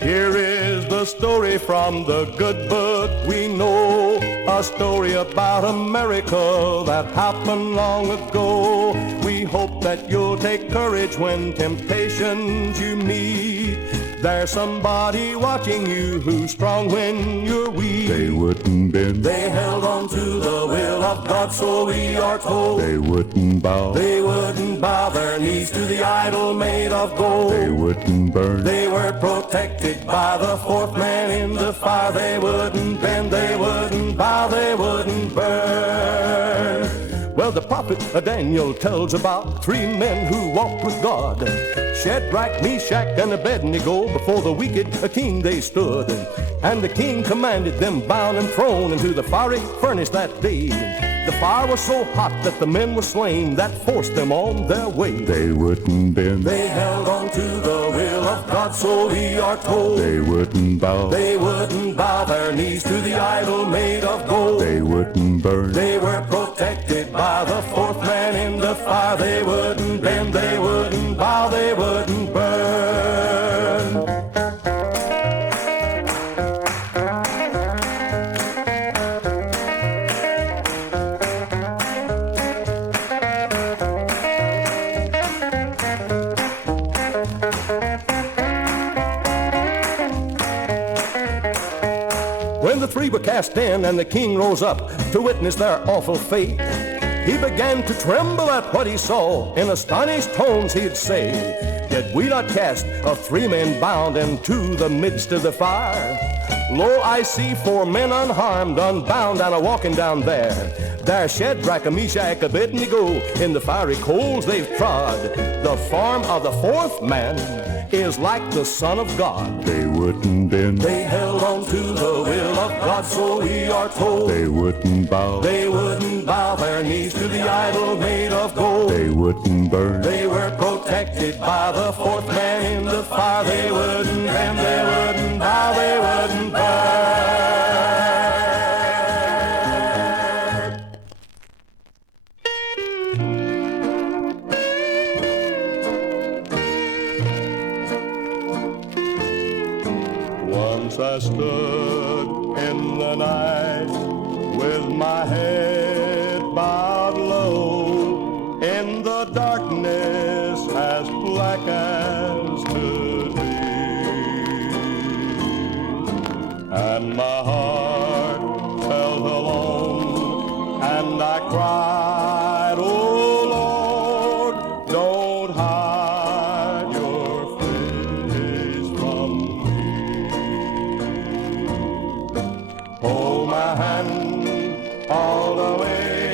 Here is the story from the good book we know, a story about America that happened long ago. We hope that you'll take courage when temptations you meet. There's somebody watching you who's strong when you're weak. They wouldn't bend. They held on to the will of God, so we are told. They wouldn't bow. They wouldn't bow their knees to the idol made of gold. They wouldn't burn. They were protected by the fourth man in the fire. They wouldn't bend, they wouldn't bow, they wouldn't burn. Well, the prophet Daniel tells about three men who walked with God. Shadrach, Meshach, and Abednego, before the wicked king they stood. And the king commanded them bound and thrown into the fiery furnace that day. The fire was so hot that the men were slain, that forced them on their way. They wouldn't bend. They held on to the will of God, so we are told. They wouldn't bow. They wouldn't bow their knees to the idol made of gold. They wouldn't burn. They were protected by the fourth man in the fire. They wouldn't bend, they wouldn't bow, they wouldn't burn. When the three were cast in and the king rose up to witness their awful fate, he began to tremble at what he saw. In astonished tones he'd say, "Did we not cast of three men bound into the midst of the fire? Lo, I see four men unharmed, unbound, and a-walking down there. There's Shadrach, Meshach, Abednego, in the fiery coals they've trod. The form of the fourth man is like the Son of God." They wouldn't bend. They held on to the will of God, so we are told. They wouldn't bow. They wouldn't bow their knees to the idol made of gold. They wouldn't burn. They were protected by the fourth man in the fire. They wouldn't bend, they wouldn't bow, they wouldn't burn. Once I stood in the night with my head bowed low, in the darkness as black as could be, and my heart felt alone, and I cried, "Oh Lord, don't hide your face from me. Hold my hand all the way,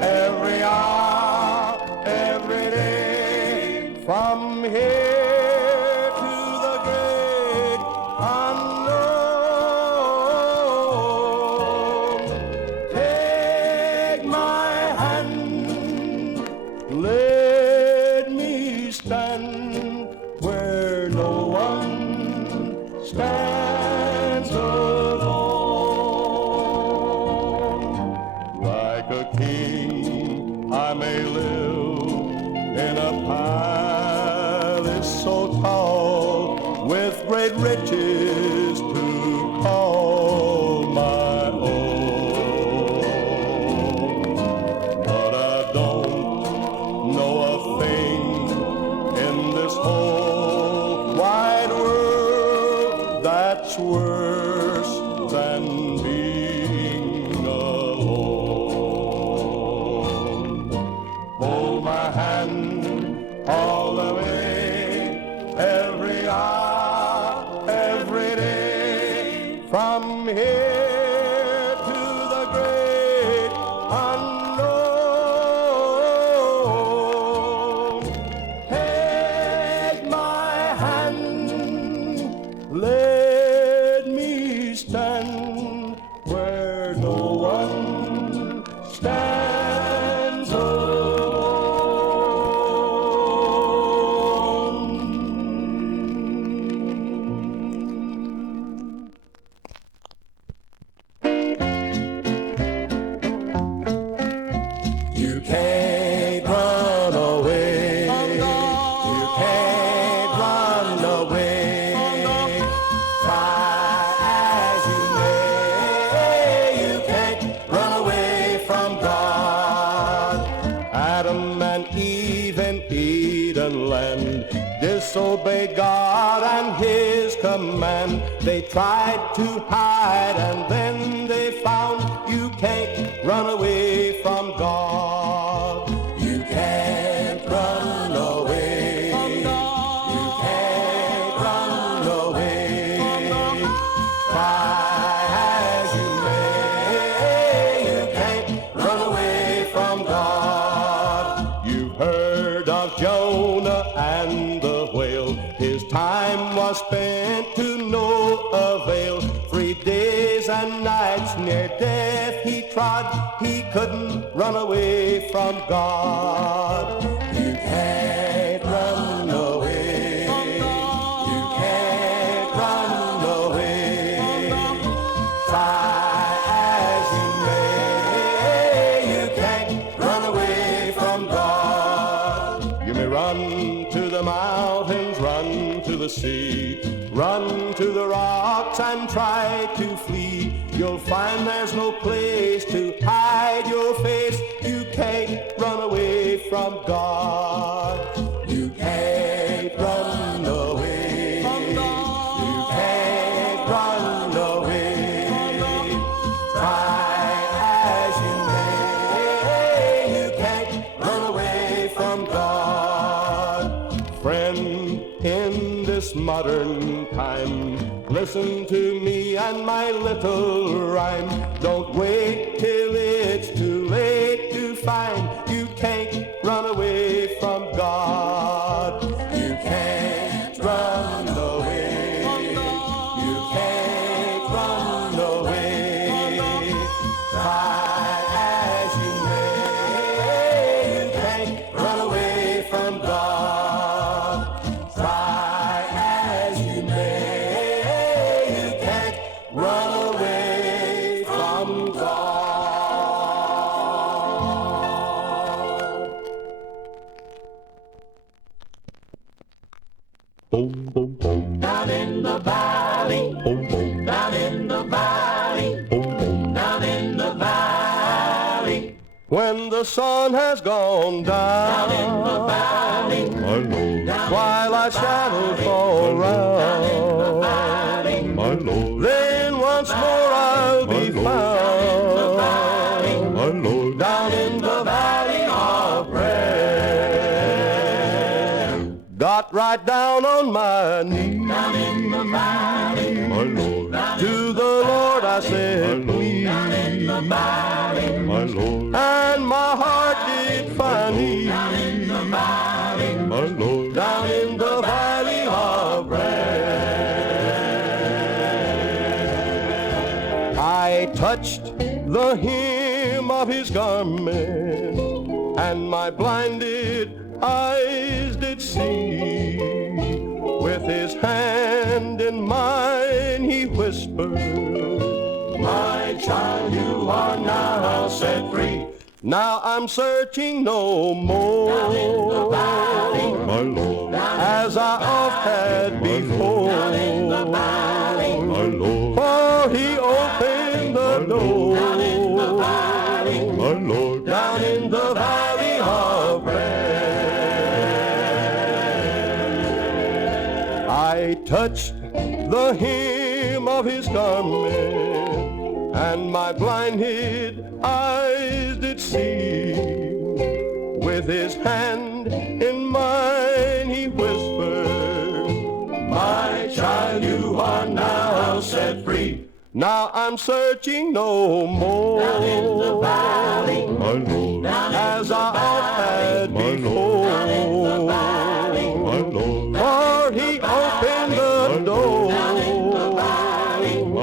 every hour, every day, from here to the great unknown. Take my hand, let me stand where no one stands alone. Like a king, I may live in a palace so tall, with great riches to call my own. But I don't know a thing in this whole wide world that's worse than being alone. Hold my hand Adam and Eve in Eden land disobeyed God and his command. They tried to hide and then they found you can't run away from God. You can't run away from God. You can't run away from God. Try as you may, you can't run away from God. You've heard of Jonah and the whale. His time was spent to no avail. 3 days and nights near death he trod. He couldn't run away from God. You can't run away from God. You can't run away. Try as you may, you can't run away from God. You may run to the mountains, run to the sea, run to the rocks and try to flee. You'll find there's no place to hide your face. You can't run away from God. You can't run away from God. You can't run away from God. Try as you may, you can't run away from God. Friend, in this modern time, listen to me and my little rhyme. Don't wait till it's too late to find you can't run away from God. You can't run away from God. You can't run away. Try as you may, you can't run away from God. Try as you may, you can't run away from God. Boom, boom, boom. Down in the valley, Boom, boom. down in the valley, Boom, boom. down in the valley, When the sun has gone down in the down, valley, My Lord, twilight shadows fall around, my Lord, then once more I'll be found my Lord, down in the valley of prayer. Got right down on my knees down in the valley, my Lord, to the Lord I said, please, down in the valley, my Lord, and my heart did find ease my Lord, down in the valley of prayer. I touched the hem of his garment, and my blinded eyes did see. With his hand in mine he whispered, my child, you are now set free. Now I'm searching no more my Lord, as I oft had before. my Lord, For he opened the door my Lord, down in the valley of prayer. I touched the hem of his garment, and my blinded eyes did see. With his hand in mine he whispered, my child, you are now set free. Now I'm searching no more my Lord, as I oft had my before. my Lord, For he opened the door my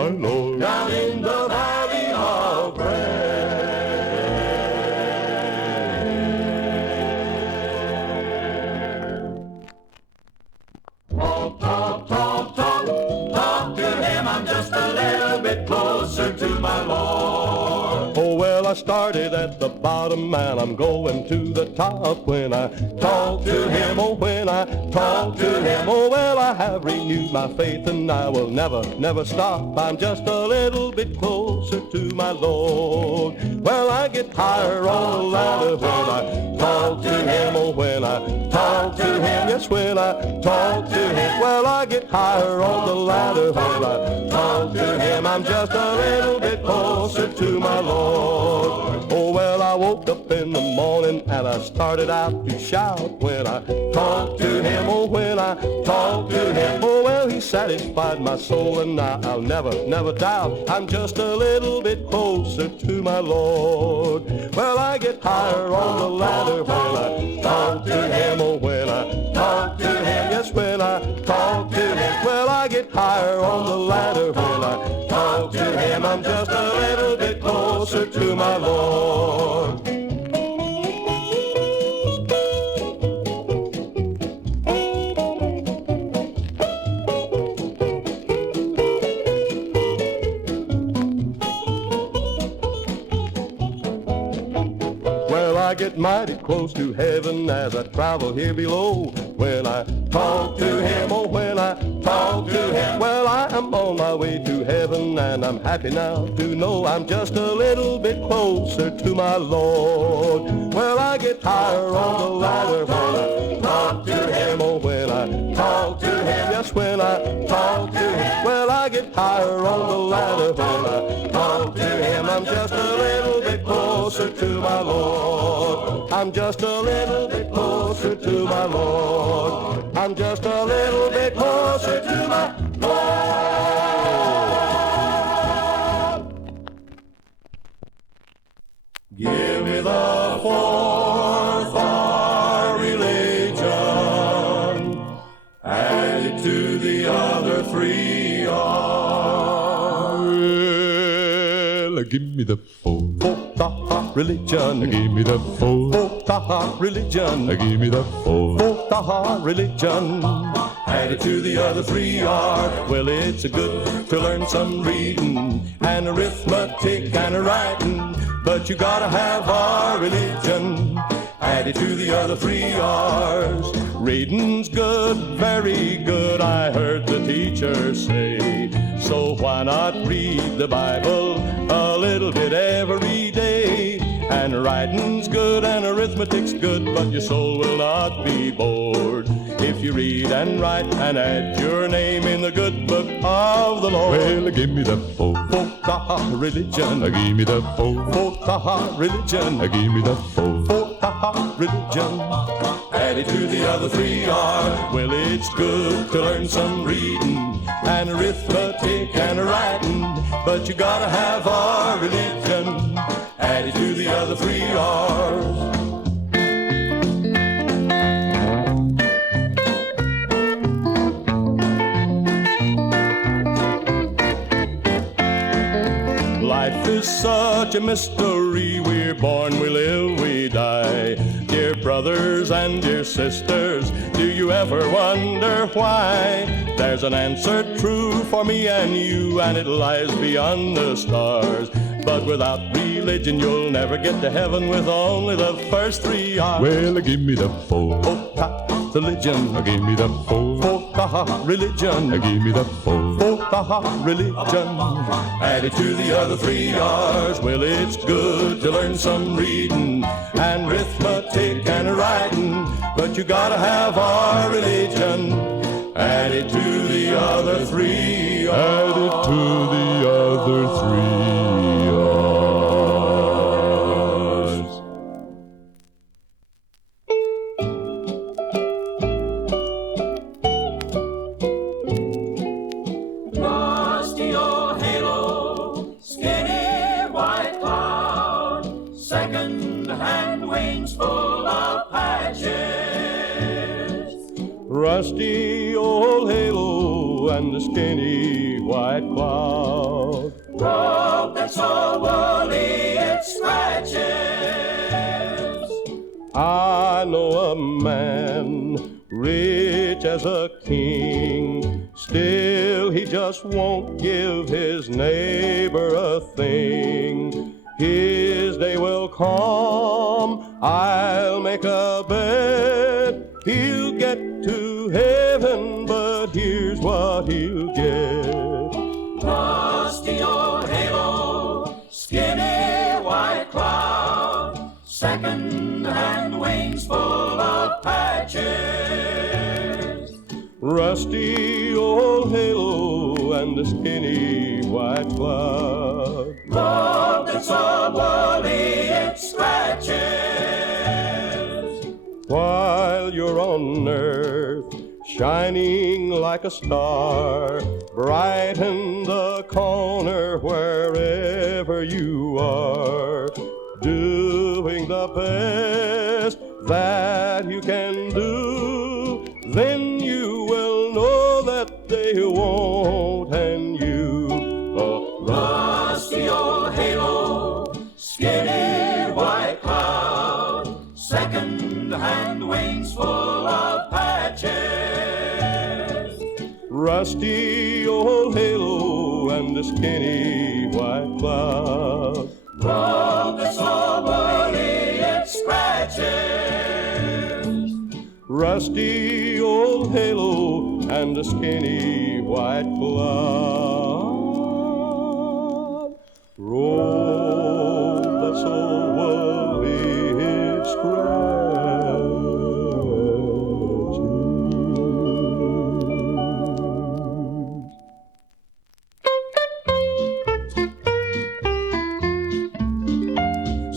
Lord, down in the valley of prayer. talk, talk, talk, talk, talk to him, I'm just a little bit closer to my Lord. Oh, well, I started at the bottom and I'm going to the top when I talk to him. Oh, when I talk to him. Oh, well, I have renewed my faith and I will never, never stop. I'm just a little bit closer to my Lord. Well, I get higher on the ladder when I talk Yes, when I talk to him, well, I get higher on the ladder. When I talk to him, I'm just a little bit closer to my Lord. Oh, well, I woke up in the morning and I started out to shout when I talked to him. Oh, when I talked to him, oh, well, he satisfied my soul, and now I'll never, never doubt I'm just a little bit closer to my Lord. Well, I get higher on the ladder when I talk to him. Oh, when I talk to him, yes, when I talk to him, well, I get higher on the ladder when I talk to him. I'm just a little bit closer to my Lord. I get mighty close to heaven as I travel here below. When I talk to him, oh, when I talk to him, well, I am on my way to heaven, and I'm happy now to know I'm just a little bit closer to my Lord. Well, I get higher on the ladder when I talk to him, oh, when I talk to him, yes, when I talk to him, well, I get higher on the ladder when I talk to him. I'm just a little bit closer to my Lord. I'm just a little bit closer to my Lord. I'm just a little bit closer to my Lord. Give me the fourth, our religion, added to the other three are. Well, give me the fourth. Religion. Give me the fourth. Religion. Give me the fourth. Religion. Added to the other three are, well, it's a good to learn some reading and arithmetic and writing, but you gotta have our religion. Added to the other three R's. Reading's good, very good, I heard the teacher say. So why not read the Bible a little bit every day? And writing's good and arithmetic's good, but your soul will not be bored if you read and write and add your name in the good book of the Lord. Well, give me the fourth. Religion. Give me the fourth. Religion. Give me the fourth. Religion. Added to the other three are, well, it's good to learn some reading and arithmetic and writing, but you gotta have our religion. Added to the other three R's. Life is such a mystery. We're born, we live, we die. Dear brothers and dear sisters, do you ever wonder why? There's an answer true for me and you, and it lies beyond the stars. But without religion, you'll never get to heaven with only the first three R's. Well, give me the fourth. Religion. Give me the fourth. Religion. Give me the fourth. Religion. Added to the other three R's. Well, it's good to learn some reading and arithmetic and writing, but you gotta have our religion. Added to the other three R's. Added to the other three R's. Rusty old halo and the skinny white cloud. Rope that's so woolly it scratches. I know a man rich as a king, still he just won't give his neighbor a thing. His day will come, I'll make a bet, he'll get to heaven, but here's what he'll get. Rusty old halo, skinny white cloud, second-hand wings full of patches. Rusty old halo and a skinny white cloud. Road that's all Wally, it scratches. While you're on earth, shining like a star, brighten the corner wherever you are, doing the best that you can do. Then you will know that they won't hand you a Rusty old halo, skinny white cloud, second-hand wings full of patches. rusty old halo and a skinny white cloud. Road that's all Wally, it scratches. Rusty old halo and a skinny white cloud. Road that's all Wally, it scratches.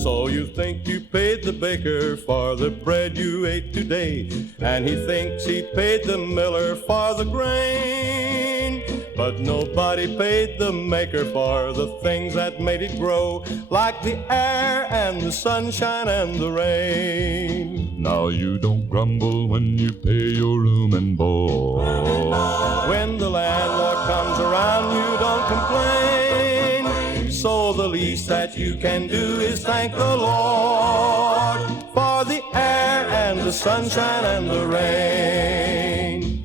So you think you paid the baker for the bread you ate today, and he thinks he paid the miller for the grain. But nobody paid the maker for the things that made it grow, like the air and the sunshine and the rain. Now you don't grumble when you pay your room and board. When the landlord comes around, you don't complain. So the least that you can do is thank the Lord for the air and the sunshine and the rain.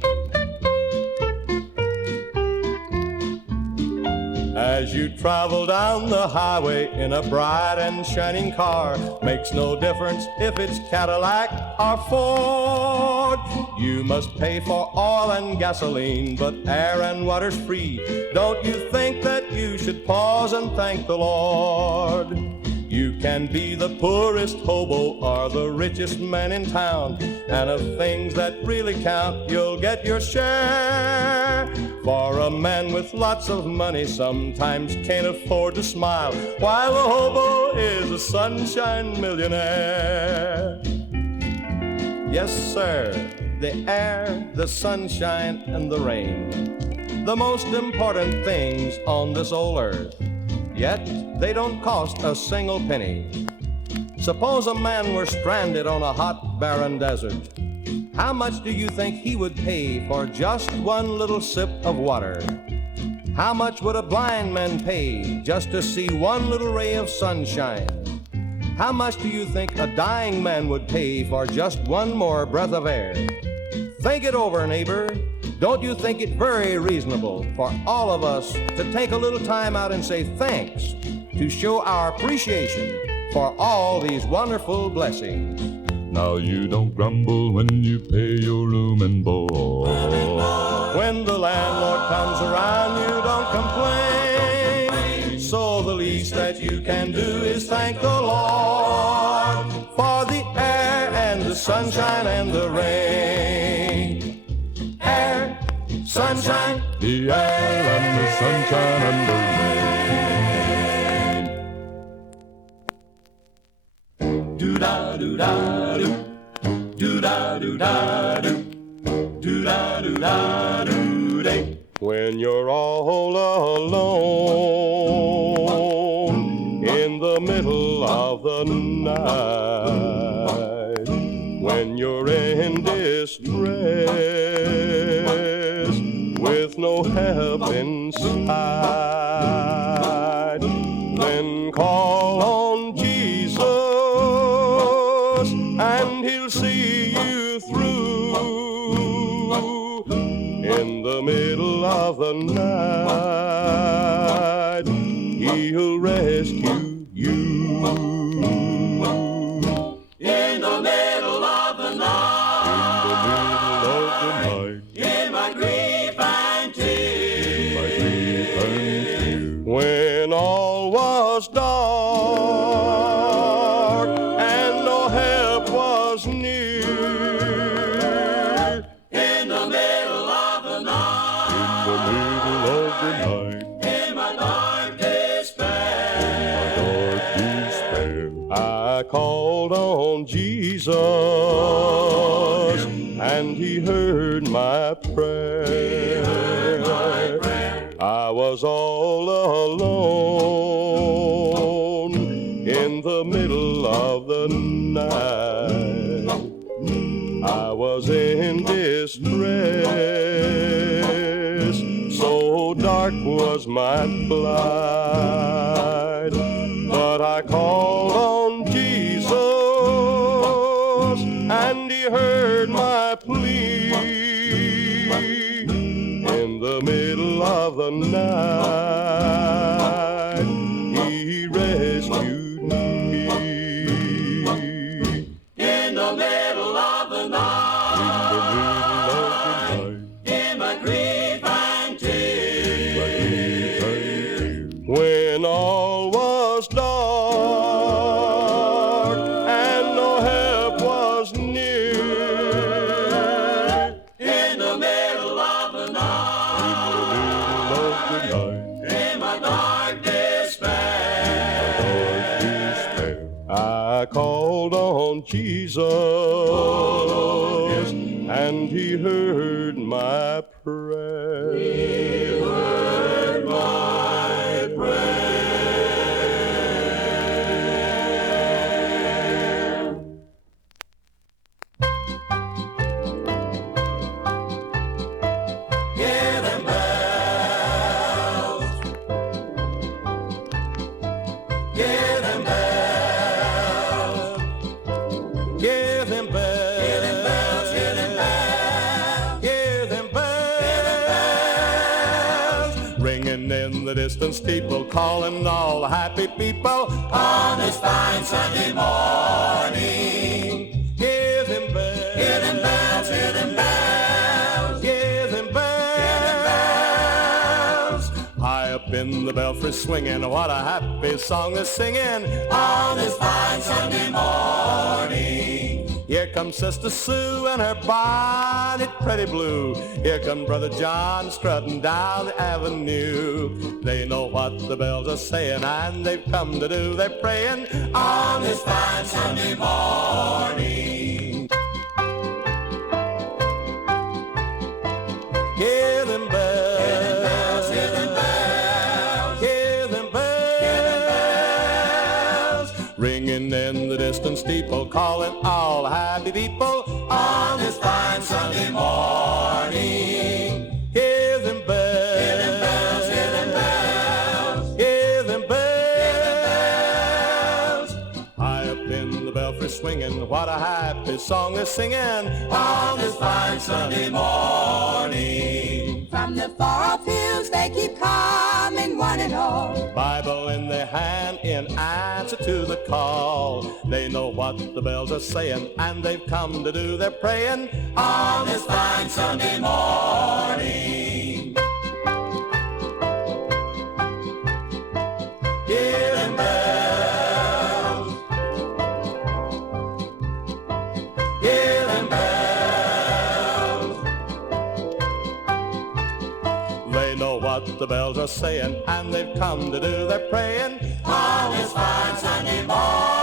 As you travel down the highway in a bright and shining car, makes no difference if it's Cadillac or Ford. You must pay for oil and gasoline, but air and water's free. Don't you think that you should pause and thank the Lord? You can be the poorest hobo or the richest man in town, and of things that really count, you'll get your share. For a man with lots of money sometimes can't afford to smile, while a hobo is a sunshine millionaire. Yes, sir, the air, the sunshine, and the rain, the most important things on this old earth. Yet they don't cost a single penny. Suppose a man were stranded on a hot, barren desert. How much do you think he would pay for just one little sip of water? How much would a blind man pay just to see one little ray of sunshine? How much do you think a dying man would pay for just one more breath of air? Think it over, neighbor. Don't you think it very reasonable for all of us to take a little time out and say thanks, to show our appreciation for all these wonderful blessings? Now you don't grumble when you pay your room and board. When the landlord comes around, you don't complain. So the least that you can do is thank the Lord for the air and the sunshine and the rain. Air, sunshine, The air and the sunshine and the rain. Do-da-do-da-do, do-da-do-da-do, do-da-do-da-do-day. when you're all alone in the middle of the night, when you're in distress with no help inside, then call on Jesus and he'll see you through. In the middle of the night, he'll rescue you. In the middle of the night, in my grief and tears, When all was dark and no help was near, in the middle of Jesus, and he heard my prayer. I was all alone in the middle of the night. I was in distress, so dark was my plight. But I called on Jesus, and he heard my plea. In the middle of the night, he rescued me. In the middle of the night, in my grief and tears, when all was dark and no help was near, in the middle of the night, in my dark despair, I called on Jesus, and he heard my prayer. He heard my prayer. Hear them bells, hear them bells, Hear them bells, hear them bells, hear them bells, hear them bells, ringing in the distance, people calling all the happy people on this fine Sunday morning. Hear them bells, Hear them bells, hear them bells, hear them bells. High up in the belfry swinging, what a happy song they're singing on this fine Sunday morning. Here comes Sister Sue and her bonnet pretty blue. Here come Brother John strutting down the avenue. They know what the bells are saying, and they've come to do their praying On this fine Sunday morning. Hear them bells, Hear them bells, hear them bells, ringing in the distant steeple, calling all happy people on this fine Sunday morning. Hear them bells, Hear them bells, hear them bells, hear them bells. High up in the belfry swinging, what a happy song they're singing on this fine Sunday morning. From the far off hills they keep coming, one and all. Bible in their hand in answer to the call. They know what the bells are saying, and they've come to do their praying On this fine Sunday morning. Hear them bells, hear them bells, They know what the bells are saying, and they've come to do their praying on this fine Sunday morning.